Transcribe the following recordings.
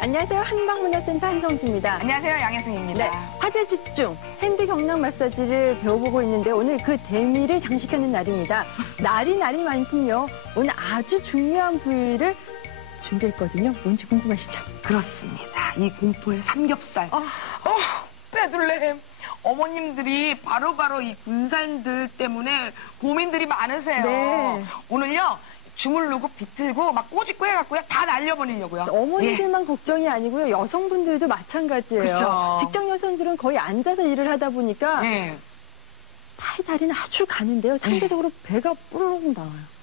안녕하세요. 한방문화센터 한성주입니다. 안녕하세요. 양혜승입니다. 네, 화제 집중 핸드 경락 마사지를 배워보고 있는데 오늘 그 대미를 장식하는 날입니다. 날이 많군요. 오늘 아주 중요한 부위를 준비했거든요. 뭔지 궁금하시죠? 그렇습니다. 이 공포의 삼겹살. 베들레헴. 어머님들이 바로바로 이 군산들 때문에 고민들이 많으세요. 네. 오늘요. 주물르고 비틀고 막 꼬집고 해갖고요. 다 날려버리려고요. 어머니들만 걱정이 아니고요. 여성분들도 마찬가지예요. 그쵸. 직장 여성들은 거의 앉아서 일을 하다 보니까 팔, 다리는 아주 가는데요. 상대적으로 배가 뿌르륵 나와요.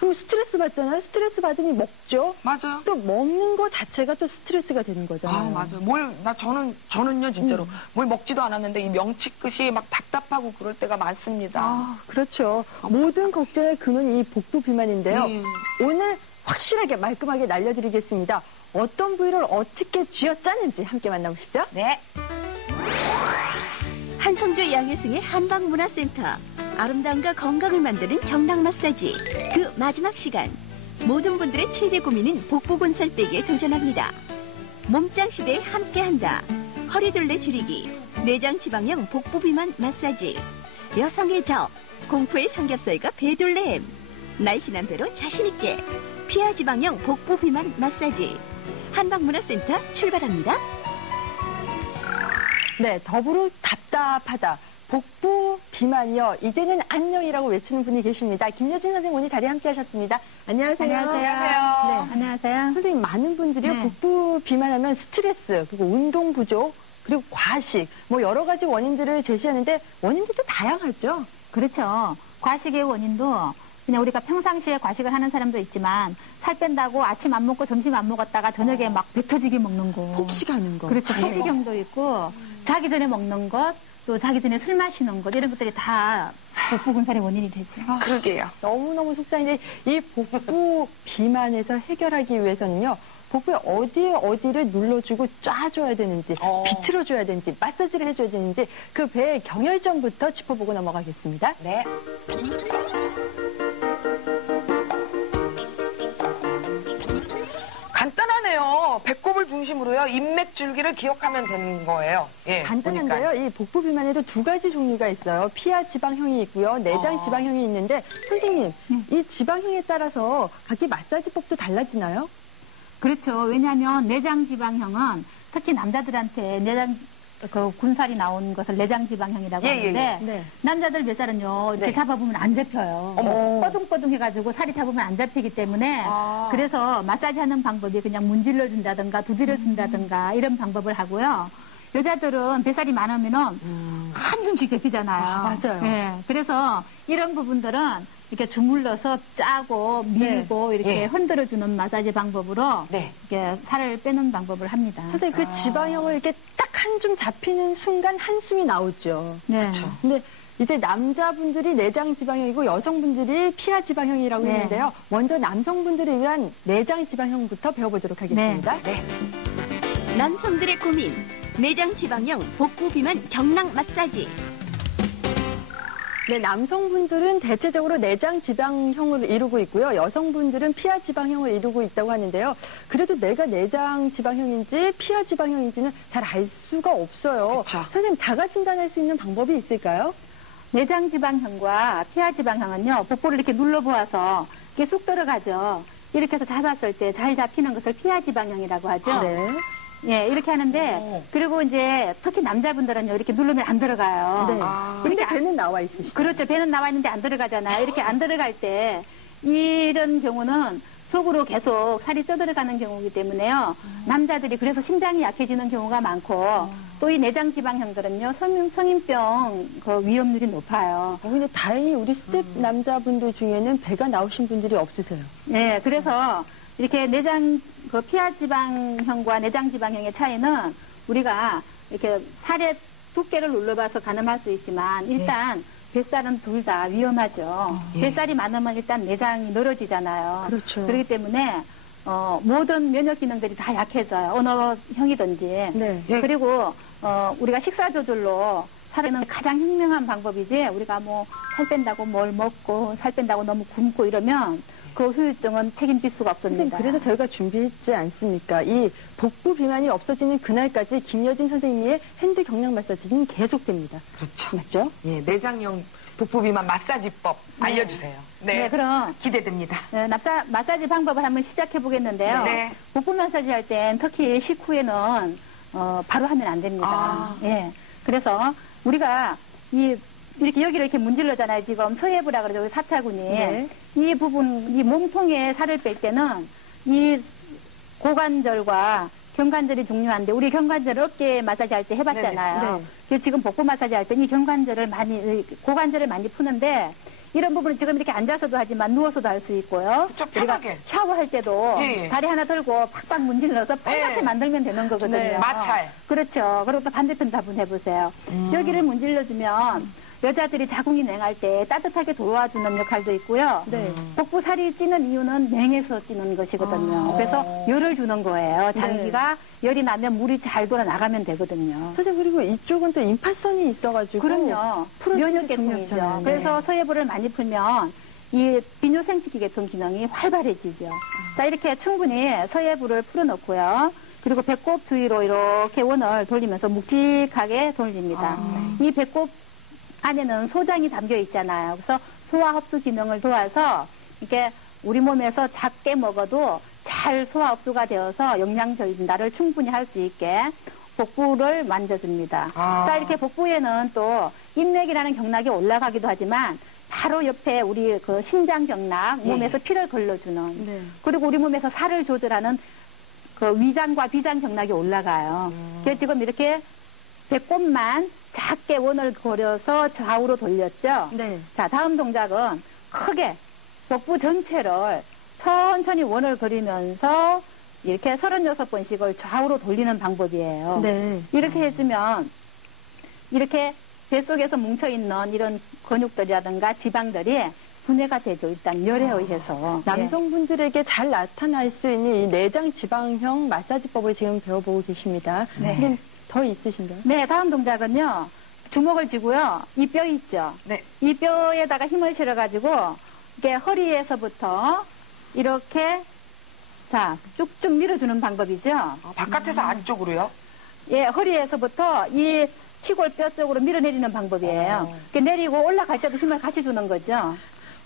그럼 스트레스 받잖아요. 스트레스 받으니 먹죠. 맞아요. 또 먹는 거 자체가 또 스트레스가 되는 거잖아요. 맞아요. 저는요, 진짜로. 뭘 먹지도 않았는데 이 명치 끝이 막 답답하고 그럴 때가 많습니다. 그렇죠. 모든 걱정의 근원이 이 복부 비만인데요. 오늘 확실하게 말끔하게 날려드리겠습니다. 어떤 부위를 어떻게 쥐어짜는지 함께 만나보시죠. 네. 한성주 양혜승의 한방문화센터. 아름다움과 건강을 만드는 경락 마사지. 그 마지막 시간. 모든 분들의 최대 고민은 복부 본살 빼기에 도전합니다. 몸짱 시대에 함께한다. 허리둘레 줄이기. 내장 지방형 복부 비만 마사지. 여성의 적. 공포의 삼겹살과 배둘레햄. 날씬한 배로 자신있게. 피하 지방형 복부 비만 마사지. 한방문화센터 출발합니다. 네, 더불어 답답하다. 복부 비만이요. 이제는 안녕이라고 외치는 분이 계십니다. 김여진 선생님 오늘 자리에 함께 하셨습니다. 안녕하세요. 안녕하세요. 네. 안녕하세요. 선생님, 많은 분들이 네. 복부 비만하면 스트레스, 그리고 운동 부족, 그리고 과식, 뭐 여러 가지 원인들을 제시하는데 원인들도 다양하죠? 그렇죠. 과식의 원인도 그냥 우리가 평상시에 과식을 하는 사람도 있지만 살 뺀다고 아침 안 먹고 점심 안 먹었다가 저녁에 막 배 터지게 먹는 거. 폭식하는 거. 그렇죠. 폭식형도 있고 자기 전에 먹는 것, 또 자기 전에 술 마시는 것 이런 것들이 다 복부 분살의 원인이 되죠. 그러게요. 너무너무 속상한데 이 복부 비만에서 해결하기 위해서는요. 복부에 어디를 눌러주고 쫙줘야 되는지, 비틀어줘야 되는지, 마사지를 해줘야 되는지 그 배의 경혈점부터 짚어보고 넘어가겠습니다. 네. 간단하네요. 배꼽을 중심으로요. 인맥줄기를 기억하면 되는 거예요. 예, 간단한데요. 이 복부 비만에도 두 가지 종류가 있어요. 피하 지방형이 있고요. 내장 지방형이 있는데 선생님, 이 지방형에 따라서 각기 마사지법도 달라지나요? 그렇죠. 왜냐하면 내장 지방형은 특히 남자들한테 내장 그 군살이 나온 것을 내장 지방형이라고 하는데 네. 남자들 몇 살은요 이렇게 잡아보면 안 잡혀요. 뻐둥뻐둥 해가지고 살이 잡으면 안 잡히기 때문에 그래서 마사지하는 방법이 그냥 문질러 준다든가 두드려 준다든가 이런 방법을 하고요. 여자들은 뱃살이 많으면은 한줌씩 잡히잖아요. 맞아요. 예, 그래서 이런 부분들은 이렇게 주물러서 짜고 밀고 이렇게 흔들어주는 마사지 방법으로 이렇게 살을 빼는 방법을 합니다. 선생님, 그 지방형을 이렇게 딱 한 줌 잡히는 순간 한숨이 나오죠. 네. 그렇죠. 근데 이제 남자분들이 내장 지방형이고 여성분들이 피하 지방형이라고 했는데요. 먼저 남성분들을 위한 내장 지방형부터 배워보도록 하겠습니다. 네. 남성들의 고민. 내장 지방형 복부 비만 경락 마사지. 네, 남성분들은 대체적으로 내장 지방형을 이루고 있고요. 여성분들은 피하 지방형을 이루고 있다고 하는데요. 그래도 내가 내장 지방형인지 피하 지방형인지는 잘 알 수가 없어요. 그쵸. 선생님, 자가 진단할 수 있는 방법이 있을까요? 내장 지방형과 피하 지방형은요, 복부를 이렇게 눌러보아서 이게 쑥 들어가죠. 이렇게 해서 잡았을 때 잘 잡히는 것을 피하 지방형이라고 하죠. 네. 예, 이렇게 하는데, 그리고 이제 특히 남자분들은요, 이렇게 누르면 안 들어가요. 네. 근데 이렇게 배는 나와 있으시죠? 그렇죠. 배는 나와 있는데 안 들어가잖아요. 이렇게 안 들어갈 때, 이런 경우는 속으로 계속 살이 떠들어가는 경우이기 때문에요. 남자들이 그래서 심장이 약해지는 경우가 많고, 또 이 내장 지방형들은요, 성인병 그 위험률이 높아요. 근데 다행히 우리 스텝 남자분들 중에는 배가 나오신 분들이 없으세요. 네, 그래서 이렇게 내장, 그 피하 지방형과 내장 지방형의 차이는 우리가 이렇게 살의 두께를 눌러봐서 가늠할 수 있지만 일단 뱃살은 둘 다 위험하죠. 예. 뱃살이 많으면 일단 내장이 늘어지잖아요. 그렇죠. 그렇기 때문에 모든 면역 기능들이 다 약해져요. 어느 형이든지. 네. 예. 그리고 우리가 식사 조절로 살에는 가장 현명한 방법이지 우리가 뭐 살 뺀다고 뭘 먹고 살 뺀다고 너무 굶고 이러면 그 후유증은 책임질 수가 선생님, 없습니다. 그래서 저희가 준비했지 않습니까? 이 복부 비만이 없어지는 그날까지 김여진 선생님의 핸드 경락 마사지는 계속됩니다. 그렇죠. 맞죠? 예, 내장형 복부 비만 마사지법 알려주세요. 네, 그럼 기대됩니다. 마사지 방법을 한번 시작해 보겠는데요. 네. 복부 마사지 할 땐 특히 식후에는 바로 하면 안 됩니다. 아. 예. 그래서 우리가 이렇게 여기를 이렇게 문질러잖아요. 지금 서해부라 그러죠. 우리 사차군이. 네. 이 부분, 이 몸통에 살을 뺄 때는 이 고관절과 경관절이 중요한데 우리 경관절 어깨 마사지 할 때 해봤잖아요. 네네. 네. 그래서 지금 복부 마사지 할 때 이 경관절을 고관절을 많이 푸는데 이런 부분은 지금 이렇게 앉아서도 하지만 누워서도 할 수 있고요. 그쵸, 우리가 편하게. 샤워할 때도 예. 다리 하나 들고 팍팍 문질러서 빨갛게 예. 만들면 되는 거거든요. 네, 마찰. 그렇죠. 그리고 또 반대편도 한번 해보세요. 여기를 문질러주면 여자들이 자궁이 냉할 때 따뜻하게 도와주는 역할도 있고요. 네. 복부 살이 찌는 이유는 냉에서 찌는 것이거든요. 그래서 열을 주는 거예요. 장기가 열이 나면 물이 잘 돌아 나가면 되거든요. 선생님, 그리고 이쪽은 또 임파선이 있어가지고. 그럼요. 풀어주는 면역 게 계통이죠. 중요하잖아요. 그래서 서해부를 많이 풀면 이 비뇨생식기 계통 기능이 활발해지죠. 자, 이렇게 충분히 서해부를 풀어놓고요. 그리고 배꼽 주위로 이렇게 원을 돌리면서 묵직하게 돌립니다. 이 배꼽 안에는 소장이 담겨 있잖아요. 그래서 소화 흡수 기능을 도와서 이렇게 우리 몸에서 작게 먹어도 잘 소화 흡수가 되어서 영양 전달을 충분히 할 수 있게 복부를 만져줍니다. 자, 이렇게 복부에는 또 인맥이라는 경락이 올라가기도 하지만 바로 옆에 우리 그 신장 경락, 몸에서 피를 걸러주는 네. 그리고 우리 몸에서 살을 조절하는 그 위장과 비장 경락이 올라가요. 그래서 지금 이렇게 배꼽만 작게 원을 그려서 좌우로 돌렸죠. 네. 자, 다음 동작은 크게 복부 전체를 천천히 원을 그리면서 이렇게 36번씩을 좌우로 돌리는 방법이에요. 네. 이렇게 해주면 이렇게 뱃속에서 뭉쳐있는 이런 근육들이라든가 지방들이 분해가 되죠. 일단 열에 의해서. 남성분들에게 잘 나타날 수 있는 이 내장 지방형 마사지법을 지금 배워보고 계십니다. 네. 선생님, 더 있으신가요? 네, 다음 동작은요. 주먹을 쥐고요. 이 뼈 있죠. 네. 이 뼈에다가 힘을 실어가지고 이게 허리에서부터 이렇게 자 쭉쭉 밀어주는 방법이죠. 바깥에서 안쪽으로요? 예, 허리에서부터 이 치골 뼈 쪽으로 밀어내리는 방법이에요. 이렇게 내리고 올라갈 때도 힘을 같이 주는 거죠.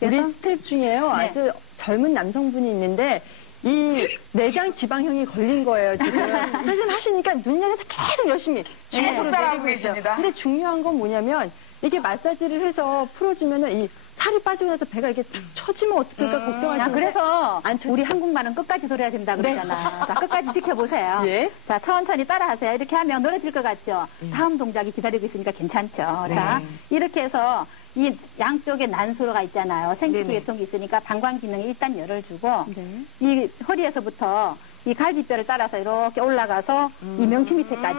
우리 그래서 스텝 중에요. 네. 아주 젊은 남성분이 있는데 이 내장 지방형이 걸린 거예요, 지금. 선생님 하시니까 눈여겨서 계속 열심히 계속 따라하고 계십니다. 근데 중요한 건 뭐냐면 이게 마사지를 해서 풀어주면은 이 살이 빠지고 나서 배가 이렇게 툭 처지면 어떡할까 걱정하시는데. 그래서 안 쳐져요. 우리 한국말은 끝까지 들어야 된다 그러잖아요. 자, 끝까지 지켜보세요. 예. 자, 천천히 따라하세요. 이렇게 하면 늘어질 것 같죠? 다음 동작이 기다리고 있으니까 괜찮죠? 네. 자, 이렇게 해서 이 양쪽에 난소가 있잖아요. 생식기 네네. 계통이 있으니까 방광 기능에 일단 열을 주고 네. 이 허리에서부터 이 갈비뼈를 따라서 이렇게 올라가서 이 명치 밑에까지.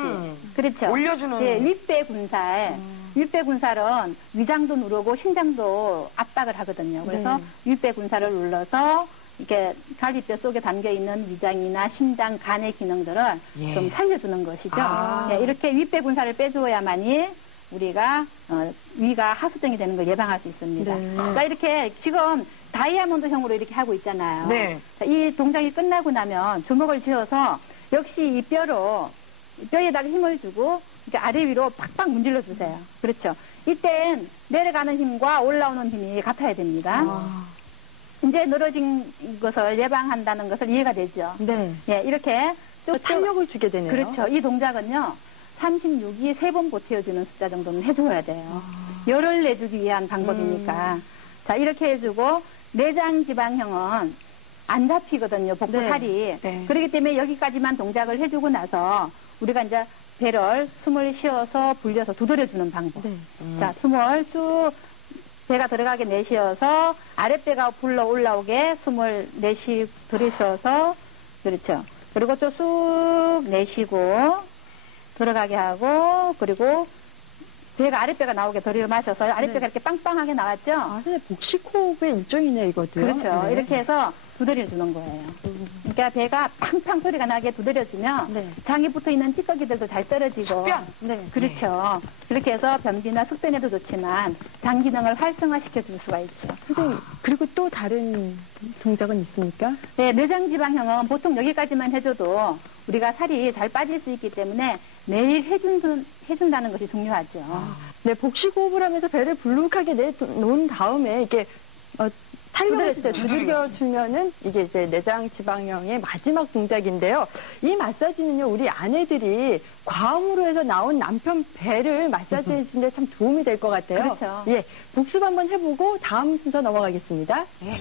그렇죠. 올려주는. 예, 윗배 군살. 윗배 군살은 위장도 누르고 신장도 압박을 하거든요. 그래서 윗배 군살을 눌러서 이렇게 갈비뼈 속에 담겨 있는 위장이나 심장, 간의 기능들을 예. 좀 살려주는 것이죠. 아. 예, 이렇게 윗배 군살을 빼주어야만이 우리가 위가 하수증이 되는 걸 예방할 수 있습니다. 네. 자, 이렇게 지금 다이아몬드형으로 이렇게 하고 있잖아요. 네. 자, 이 동작이 끝나고 나면 주먹을 쥐어서 역시 이 뼈에다가 힘을 주고 이렇게 아래 위로 팍팍 문질러 주세요. 그렇죠. 이땐 내려가는 힘과 올라오는 힘이 같아야 됩니다. 이제 늘어진 것을 예방한다는 것을 이해가 되죠. 네. 예, 이렇게 쭉 탄력을 주게 되네요. 그렇죠. 이 동작은요. 36이 3번 보태어주는 숫자 정도는 해줘야 돼요. 열을 내주기 위한 방법이니까. 자, 이렇게 해주고 내장 지방형은 안 잡히거든요. 복부 네. 살이. 네. 그렇기 때문에 여기까지만 동작을 해주고 나서 우리가 이제 배를 숨을 쉬어서 불려서 두드려주는 방법. 네. 자, 숨을 쭉 배가 들어가게 내쉬어서 아랫배가 불러 올라오게 숨을 들이쉬어서 그렇죠. 그리고 또 쑥 내쉬고 들어가게 하고 그리고 배가 아랫배가 나오게 들이마셔서 아랫배가 이렇게 빵빵하게 나왔죠? 아, 선생님, 복식호흡의 일종이네, 이것도. 그렇죠. 이렇게 해서 두드려 주는 거예요. 그러니까 배가 팡팡 소리가 나게 두드려주면 장에 붙어 있는 찌꺼기들도 잘 떨어지고. 숙변. 그렇죠. 그렇게 해서 변비나 숙변에도 좋지만 장 기능을 활성화시켜 줄 수가 있죠. 선생님, 그리고 또 다른 동작은 있습니까? 네, 내장지방형은 보통 여기까지만 해줘도 우리가 살이 잘 빠질 수 있기 때문에 매일 해준다는 것이 중요하죠. 네, 복식호흡을 하면서 배를 불룩하게 내놓은 다음에 이렇게 탄력을 두들겨주면은 이게 이제 내장지방형의 마지막 동작인데요. 이 마사지는요, 우리 아내들이 과음으로 해서 나온 남편 배를 마사지 해주는데 참 도움이 될 것 같아요. 그렇죠. 예, 복습 한번 해보고 다음 순서 넘어가겠습니다. 예.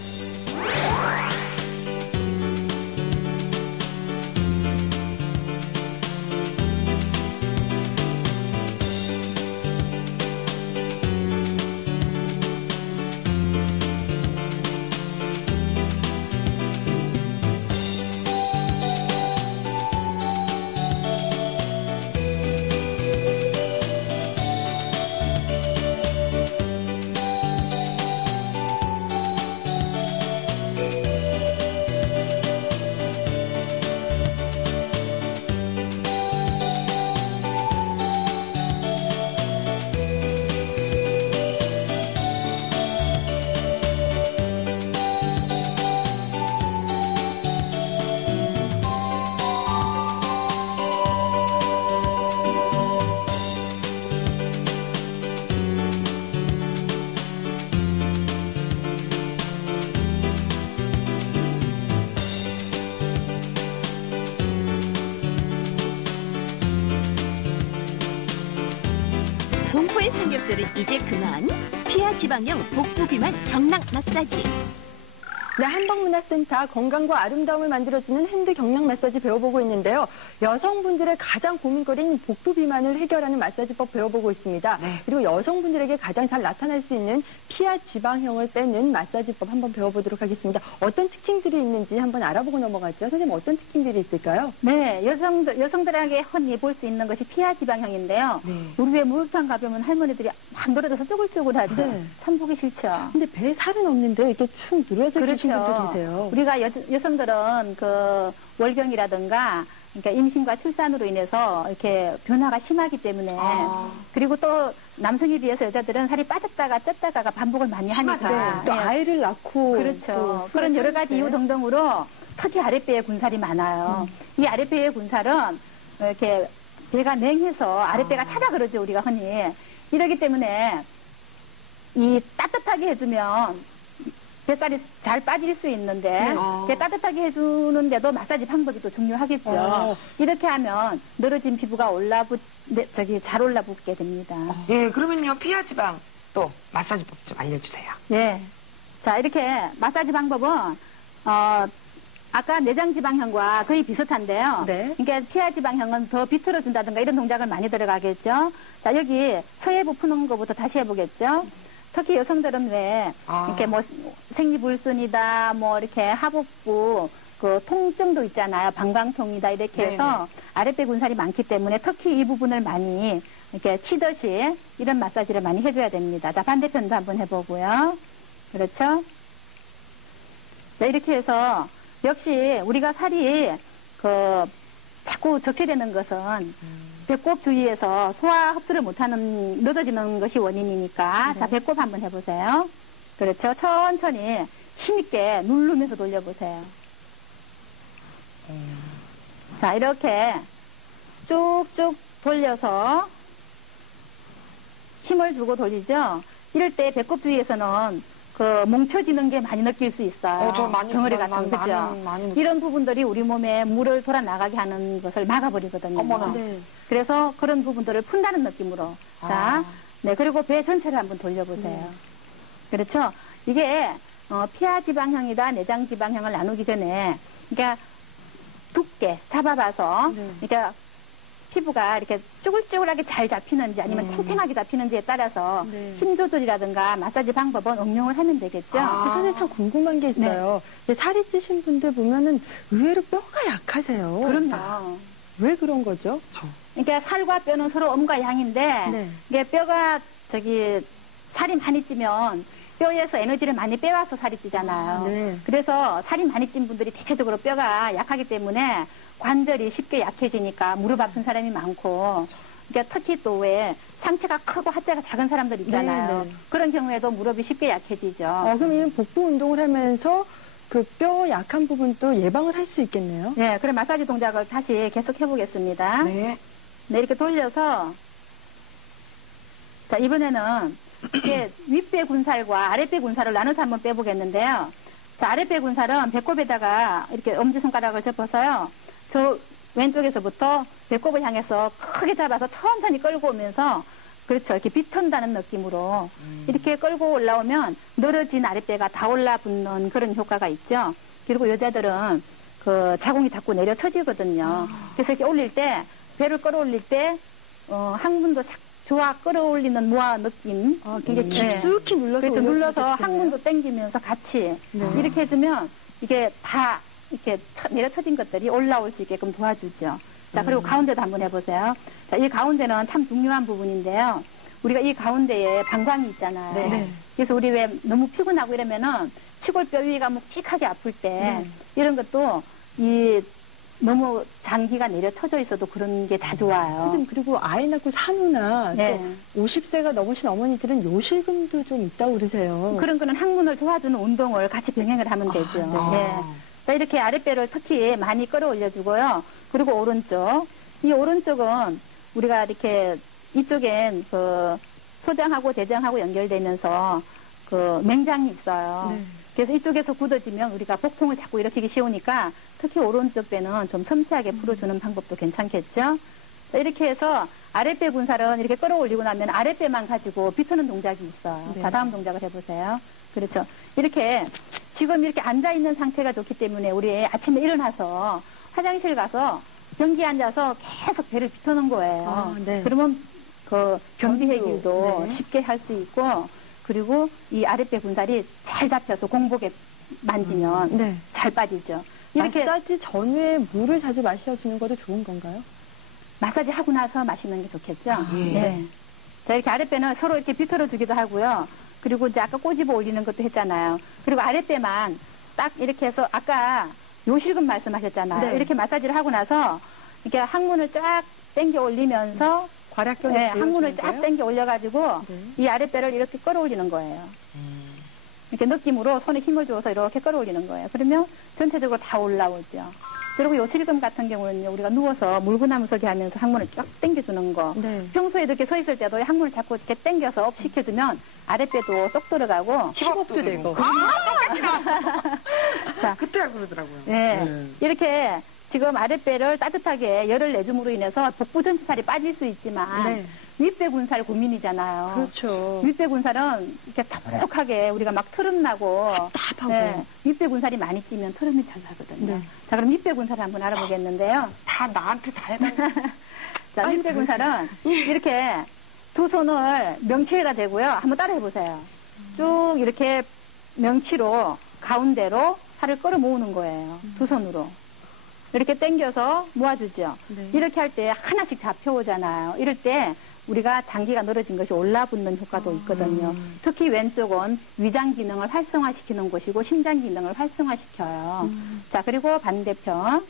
공포의 삼겹살은 이제 그만. 피하 지방형 복부 비만 경락 마사지. 네, 한방문화센터 건강과 아름다움을 만들어주는 핸드 경락 마사지 배워보고 있는데요. 여성분들의 가장 고민거리인 복부 비만을 해결하는 마사지법 배워보고 있습니다. 그리고 여성분들에게 가장 잘 나타날 수 있는 피하 지방형을 빼는 마사지법 한번 배워보도록 하겠습니다. 어떤 특징들이 있는지 한번 알아보고 넘어갔죠. 선생님, 어떤 특징들이 있을까요? 네, 여성들에게 흔히 볼 수 있는 것이 피하 지방형인데요. 우리 왜 목욕탕 가보면 할머니들이 막 늘어져서 쪼글쪼글하죠. 참 보기 싫죠. 근데 배에 살은 없는데 이렇게 축 늘어져 계신 분들이세요. 우리가 여성들은 그 월경이라든가 그러니까 임신과 출산으로 인해서 이렇게 변화가 심하기 때문에 그리고 또 남성에 비해서 여자들은 살이 빠졌다가 쪘다가 반복을 많이 하니까 또 아이를 낳고 그렇죠. 그런 여러 가지 이유 등등으로 특히 아랫배에 군살이 많아요. 이 아랫배의 군살은 이렇게 배가 냉해서 아랫배가 차다 그러죠, 우리가 흔히. 이러기 때문에 이 따뜻하게 해주면 뱃살이 잘 빠질 수 있는데 배 따뜻하게 해주는데도 마사지 방법이 또 중요하겠죠. 이렇게 하면 늘어진 피부가 잘 올라붙게 됩니다. 예, 그러면요, 피하 지방 또 마사지법 좀 알려주세요. 네. 자, 이렇게 마사지 방법은 아까 내장지방형과 거의 비슷한데요. 그러니까 피하지방형은 더 비틀어준다든가 이런 동작을 많이 들어가겠죠. 자, 여기 서해부 푸는 것부터 다시 해보겠죠. 특히 여성들은 왜 이렇게 뭐 생리불순이다, 뭐 이렇게 하복부 그 통증도 있잖아요. 방광통이다 이렇게 해서 아랫배 군살이 많기 때문에 특히 이 부분을 많이 이렇게 치듯이 이런 마사지를 많이 해줘야 됩니다. 자, 반대편도 한번 해보고요. 그렇죠? 자, 이렇게 해서 역시 우리가 살이 자꾸 적체되는 것은 배꼽 주위에서 소화 흡수를 못하는 늦어지는 것이 원인이니까 자, 배꼽 한번 해보세요. 그렇죠. 천천히 힘있게 누르면서 돌려보세요. 자, 이렇게 쭉쭉 돌려서 힘을 주고 돌리죠. 이럴 때 배꼽 주위에서는 뭉쳐지는 게 많이 느낄 수 있어요. 저 많이 덩어리 같은 그죠? 이런 부분들이 우리 몸에 물을 돌아 나가게 하는 것을 막아버리거든요. 어머나. 그래서 그런 부분들을 푼다는 느낌으로. 자, 네, 그리고 배 전체를 한번 돌려보세요. 그렇죠? 이게 피하 지방형이다 내장 지방형을 나누기 전에, 그러니까 두께 잡아봐서, 그러니까 피부가 이렇게 쭈글쭈글하게 잘 잡히는지 아니면 탱탱하게 잡히는지에 따라서 힘 조절이라든가 마사지 방법은 응용을 하면 되겠죠. 선생님, 참 궁금한 게 있어요. 살이 찌신 분들 보면은 의외로 뼈가 약하세요. 그럼요. 왜 그런 거죠? 그러니까 살과 뼈는 서로 음과 양인데 네. 이게 뼈가 살이 많이 찌면 뼈에서 에너지를 많이 빼와서 살이 찌잖아요. 네. 그래서 살이 많이 찐 분들이 대체적으로 뼈가 약하기 때문에 관절이 쉽게 약해지니까 무릎 아픈 사람이 많고 그러니까 특히 또 왜 상체가 크고 하체가 작은 사람들 있잖아요. 네, 네. 그런 경우에도 무릎이 쉽게 약해지죠. 그럼 이 복부 운동을 하면서 그 뼈 약한 부분도 예방을 할 수 있겠네요. 네, 그럼 마사지 동작을 다시 계속 해보겠습니다. 네. 네, 이렇게 돌려서 자 이번에는 이렇게 윗배 군살과 아랫배 군살을 나눠서 한번 빼보겠는데요. 자 아랫배 군살은 배꼽에다가 이렇게 엄지손가락을 접어서요. 저 왼쪽에서부터 배꼽을 향해서 크게 잡아서 천천히 끌고 오면서 그렇죠. 이렇게 비턴다는 느낌으로 이렇게 끌고 올라오면 늘어진 아랫배가 다 올라붙는 그런 효과가 있죠. 그리고 여자들은 그 자궁이 자꾸 내려 처지거든요. 그래서 이렇게 올릴 때 배를 끌어올릴 때 항문도 싹 좋아 끌어올리는 무아 느낌. 굉장히 깊숙이 눌러서 그래서 눌러서 올려주겠네요. 항문도 당기면서 같이 이렇게 해주면 이게 다 이렇게 내려 처진 것들이 올라올 수 있게끔 도와주죠. 자, 그리고 가운데도 한번 해보세요. 자, 이 가운데는 참 중요한 부분인데요. 우리가 이 가운데에 방광이 있잖아요. 네. 그래서 우리 왜 너무 피곤하고 이러면은 치골뼈 위가 묵직하게 아플 때 이런 것도 이 너무 장기가 내려 쳐져 있어도 그런 게 자주 와요. 선생님, 그리고 아이 낳고 산후나 네. 또 50세가 넘으신 어머니들은 요실금도 좀 있다고 그러세요. 그런 거는 항문을 도와주는 운동을 같이 병행을 하면 되죠. 네. 자, 이렇게 아랫배를 특히 많이 끌어올려주고요. 그리고 오른쪽. 이 오른쪽은 우리가 이렇게 이쪽엔 그 소장하고 대장하고 연결되면서 그 맹장이 있어요. 네. 그래서 이쪽에서 굳어지면 우리가 복통을 자꾸 일으키기 쉬우니까 특히 오른쪽 배는 좀 섬세하게 풀어주는 방법도 괜찮겠죠. 자, 이렇게 해서 아랫배 군살은 이렇게 끌어올리고 나면 아랫배만 가지고 비트는 동작이 있어요. 네. 자, 다음 동작을 해보세요. 그렇죠. 이렇게 지금 이렇게 앉아있는 상태가 좋기 때문에 우리 아침에 일어나서 화장실 가서 변기에 앉아서 계속 배를 비트는 거예요. 네. 그러면 그 변비해결도 네. 쉽게 할 수 있고 그리고 이 아랫배 군살이 잘 잡혀서 공복에 만지면 네. 잘 빠지죠. 이렇게 마사지 전후에 물을 자주 마셔주는 것도 좋은 건가요? 마사지 하고 나서 마시는 게 좋겠죠. 네. 자, 이렇게 아랫배는 서로 이렇게 비틀어 주기도 하고요. 그리고 이제 아까 꼬집어 올리는 것도 했잖아요. 그리고 아랫배만 딱 이렇게 해서 아까 요실금 말씀하셨잖아요. 네. 이렇게 마사지를 하고 나서 이렇게 항문을 쫙 당겨 올리면서 괄약근을 네, 보여주는 항문을 쫙 거예요? 당겨 올려가지고 네. 이 아랫배를 이렇게 끌어올리는 거예요. 이렇게 느낌으로 손에 힘을 줘서 이렇게 끌어올리는 거예요. 그러면 전체적으로 다 올라오죠. 그리고 요실금 같은 경우는요, 우리가 누워서 물구나무 서기 하면서 항문을 쫙 당겨주는 거. 네. 평소에 이렇게 서 있을 때도 항문을 자꾸 이렇게 당겨서 업 시켜주면 아랫배도 쏙 들어가고. 힙업도 되고. 자, 그때야 그러더라고요. 네. 이렇게 지금 아랫배를 따뜻하게 열을 내줌으로 인해서 복부 전체 살이 빠질 수 있지만 네. 윗배 군살 고민이잖아요. 그렇죠. 윗배 군살은 이렇게 터벅하게 우리가 막 트름 나고 답답하고. 윗배 군살이 많이 찌면 트름이 잘 나거든요. 네. 자, 그럼 윗배 군살을 한번 알아보겠는데요. 다 나한테 다 해달라. 자, 윗배 군살은 이렇게 두 손을 명치에다 대고요. 한번 따라 해보세요. 쭉 이렇게 명치로 가운데로 살을 끌어 모으는 거예요. 두 손으로. 이렇게 당겨서 모아주죠. 네. 이렇게 할 때 하나씩 잡혀오잖아요. 이럴 때 우리가 장기가 늘어진 것이 올라붙는 효과도 있거든요. 특히 왼쪽은 위장 기능을 활성화시키는 곳이고 심장 기능을 활성화시켜요. 자, 그리고 반대편.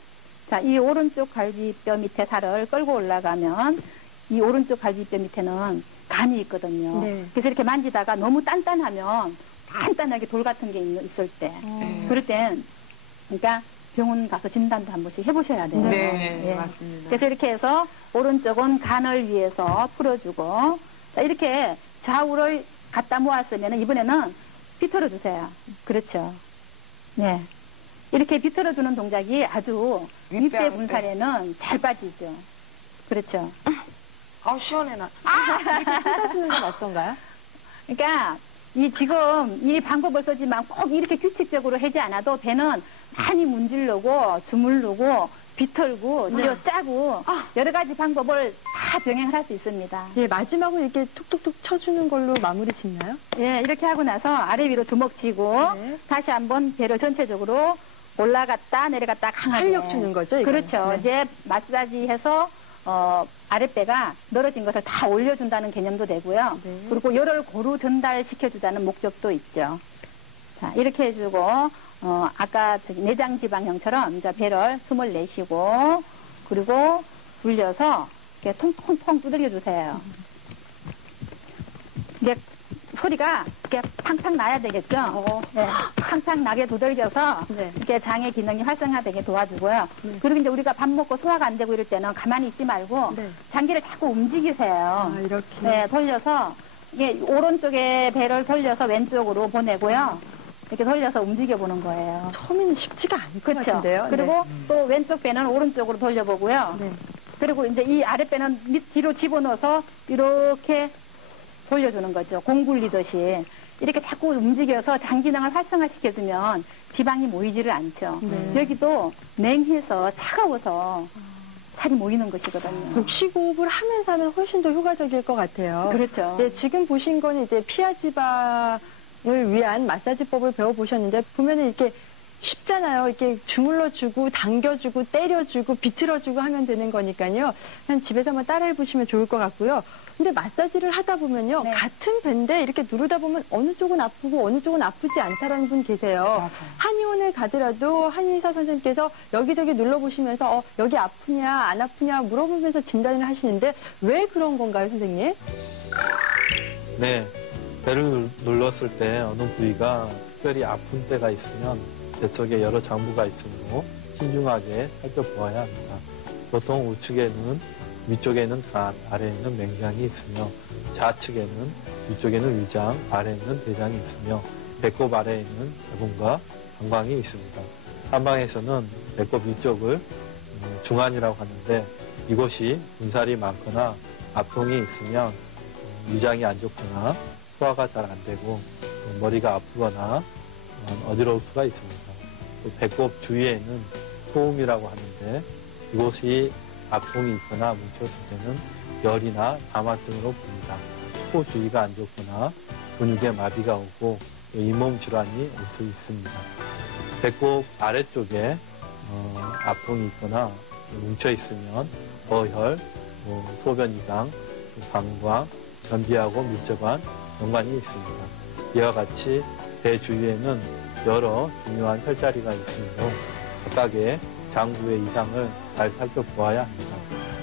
자, 이 오른쪽 갈비뼈 밑에 살을 끌고 올라가면 이 오른쪽 갈비뼈 밑에는 간이 있거든요. 네. 그래서 이렇게 만지다가 너무 단단하면 단단하게 돌 같은 게 있을 때 그럴 땐 그러니까 병원 가서 진단도 한 번씩 해보셔야 돼요. 네, 예. 맞습니다. 그래서 이렇게 해서 오른쪽은 간을 위해서 풀어주고 자, 이렇게 좌우를 갖다 모았으면 이번에는 비틀어 주세요. 그렇죠. 네. 이렇게 비틀어 주는 동작이 아주 윗배 분살에는 잘 빠지죠. 그렇죠. 아우, 시원해, 나. 쏟아주는 건 어떤가요? 그러니까 지금 이 방법을 쓰지만 꼭 이렇게 규칙적으로 하지 않아도 배는 많이 문지르고 주물르고 비틀고 쥐어짜고 여러 가지 방법을 다 병행을 할 수 있습니다. 예, 마지막으로 이렇게 툭툭툭 쳐주는 걸로 마무리 짓나요? 예, 이렇게 하고 나서 아래 위로 주먹 쥐고 네. 다시 한번 배를 전체적으로 올라갔다 내려갔다 강하게. 활력 주는 거죠, 이거는? 그렇죠. 네. 이제 마사지해서 아랫배가 늘어진 것을 다 올려준다는 개념도 되고요. 네. 그리고 열을 고루 전달시켜주자는 목적도 있죠. 자, 이렇게 해주고 아까 저기 내장 지방형처럼 이제 배를 숨을 내쉬고 그리고 불려서 이렇게 통통통 두들겨 주세요. 이게 소리가 이렇게 팡팡 나야 되겠죠. 네, 팡팡 나게 두들겨서 네. 이렇게 장의 기능이 활성화되게 도와주고요. 그리고 이제 우리가 밥 먹고 소화가 안 되고 이럴 때는 가만히 있지 말고 네. 장기를 자꾸 움직이세요. 아, 이렇게. 네, 돌려서 이게 오른쪽에 배를 돌려서 왼쪽으로 보내고요. 이렇게 돌려서 움직여 보는 거예요. 처음에는 쉽지가 않을 것 그렇죠. 같은데요. 그리고 또 왼쪽 배는 오른쪽으로 돌려보고요. 네. 그리고 이제 이 아랫배는 밑 뒤로 집어넣어서 이렇게 돌려주는 거죠. 공 굴리듯이. 이렇게 자꾸 움직여서 장 기능을 활성화시켜주면 지방이 모이지를 않죠. 네. 여기도 냉해서 차가워서 살이 모이는 것이거든요. 복식호흡을 하면서 하면 훨씬 더 효과적일 것 같아요. 그렇죠. 네, 지금 보신 거는 이제 피하 지방을 위한 마사지법을 배워보셨는데 보면은 이렇게 쉽잖아요. 이렇게 주물러주고 당겨주고 때려주고 비틀어주고 하면 되는 거니까요. 그냥 집에서 한번 따라해보시면 좋을 것 같고요. 근데 마사지를 하다 보면요. 네. 같은 배인데 이렇게 누르다 보면 어느 쪽은 아프고 어느 쪽은 아프지 않다라는 분 계세요. 한의원에 가더라도 한의사 선생님께서 여기저기 눌러보시면서 여기 아프냐 안 아프냐 물어보면서 진단을 하시는데 왜 그런 건가요, 선생님? 네, 배를 눌렀을 때 어느 부위가 특별히 아픈 때가 있으면 뱃속에 여러 장부가 있으므로 신중하게 살펴보아야 합니다. 보통 우측에는 위쪽에는 간, 아래에는 맹장이 있으며 좌측에는 위쪽에는 위장, 아래에는 대장이 있으며 배꼽 아래에는 자궁과 방광이 있습니다. 한방에서는 배꼽 위쪽을 중안이라고 하는데 이곳이 분살이 많거나 압통이 있으면 위장이 안 좋거나 소화가 잘 안 되고 머리가 아프거나 어지러울 수가 있습니다. 또 배꼽 주위에는 소음이라고 하는데 이곳이 압통이 있거나 뭉쳤을 때는 열이나 담화증으로 봅니다. 코 주위가 안 좋거나 근육에 마비가 오고 잇몸 질환이 올 수 있습니다. 배꼽 아래쪽에 압통이 있거나 뭉쳐 있으면 어혈, 소변 이상, 방광, 변비하고 밀접한 연관이 있습니다. 이와 같이 배 주위에는 여러 중요한 혈자리가 있으므로 각각의 장부의 이상을 잘 살펴보아야 합니다.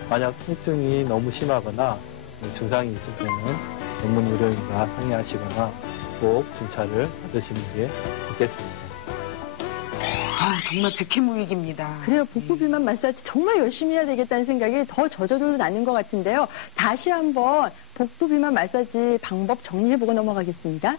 만약 통증이 너무 심하거나 증상이 있을 때는 전문 의료인과 상의하시거나 꼭 진찰을 받으시는 게 좋겠습니다. 아, 정말 백해무익입니다. 그래요. 복부 비만 마사지 정말 열심히 해야 되겠다는 생각이 더 저절로 나는 것 같은데요. 다시 한번 복부 비만 마사지 방법 정리해보고 넘어가겠습니다.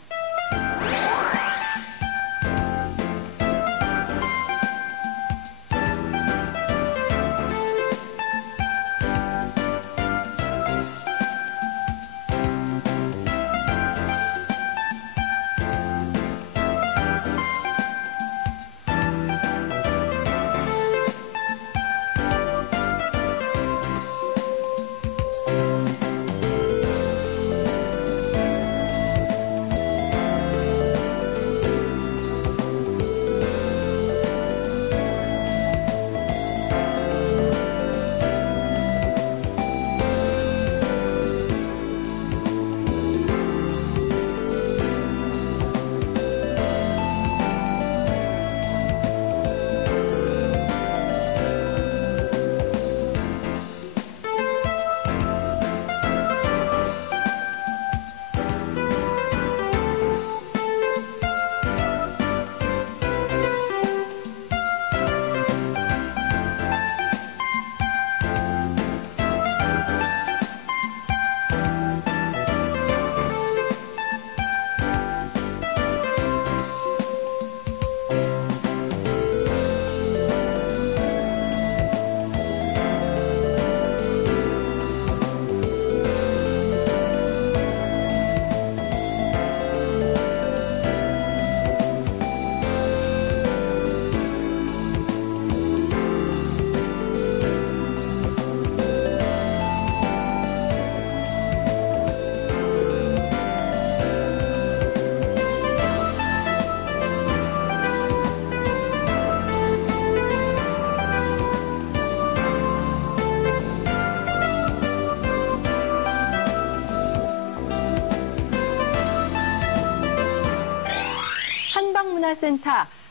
문화센터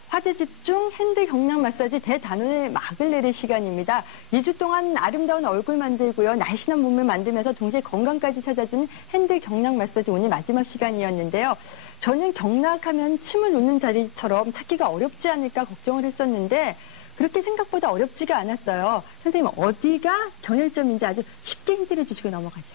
화제 집중 핸드 경락 마사지 대단원의 막을 내릴 시간입니다. 2주 동안 아름다운 얼굴 만들고요. 날씬한 몸을 만들면서 동시에 건강까지 찾아주는 핸드 경락 마사지 오늘 마지막 시간이었는데요. 저는 경락하면 침을 놓는 자리처럼 찾기가 어렵지 않을까 걱정을 했었는데 그렇게 생각보다 어렵지가 않았어요. 선생님 어디가 경혈점인지 아주 쉽게 힌트를 주시고 넘어가죠.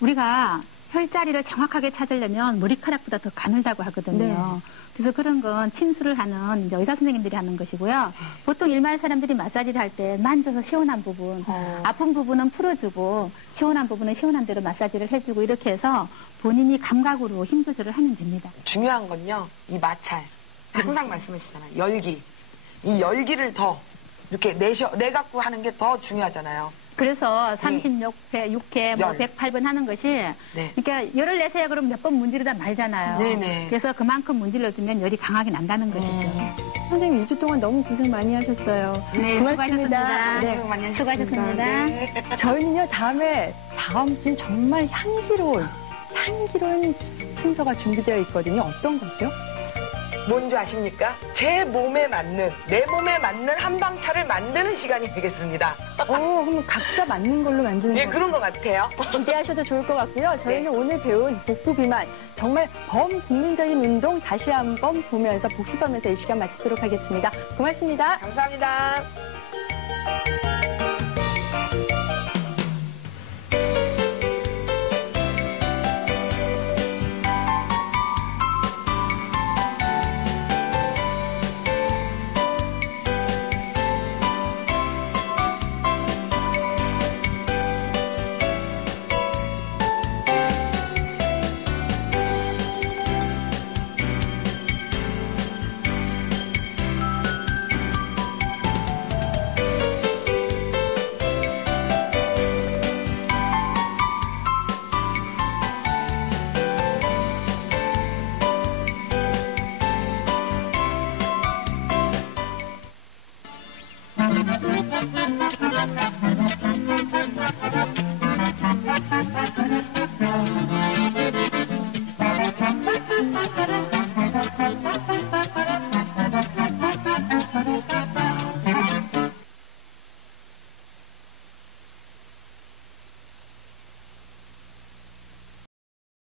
우리가 혈자리를 정확하게 찾으려면 머리카락보다 더 가늘다고 하거든요. 그래서 그런 건 침수를 하는 이제 의사 선생님들이 하는 것이고요. 보통 일반 사람들이 마사지를 할 때 만져서 시원한 부분, 아픈 부분은 풀어주고 시원한 부분은 시원한 대로 마사지를 해주고 이렇게 해서 본인이 감각으로 힘 조절을 하면 됩니다. 중요한 건요, 이 마찰. 항상 말씀하시잖아요. 열기. 이 열기를 더 이렇게 내갖고 하는 게 더 중요하잖아요. 그래서 36회, 6회, 뭐 108번 하는 것이 그러니까 열을 내세요 그러면 몇 번 문지르다 말잖아요. 네네. 그래서 그만큼 문질러주면 열이 강하게 난다는 것이죠. 선생님 2주 동안 너무 고생 많이 하셨어요. 네, 고맙습니다. 수고하셨습니다. 많이 수고하셨습니다. 네. 저희는요 다음 주는 정말 향기로운 순서가 준비되어 있거든요. 어떤 거죠? 뭔지 아십니까? 제 몸에 맞는, 내 몸에 맞는 한방차를 만드는 시간이 되겠습니다. 그럼 각자 맞는 걸로 만드는 예, 거 그런 것 같아요. 기대하셔도 좋을 것 같고요. 저희는 오늘 배운 복부 비만 정말 범국민적인 운동 다시 한번 보면서 복습하면서 이 시간 마치도록 하겠습니다. 고맙습니다. 감사합니다.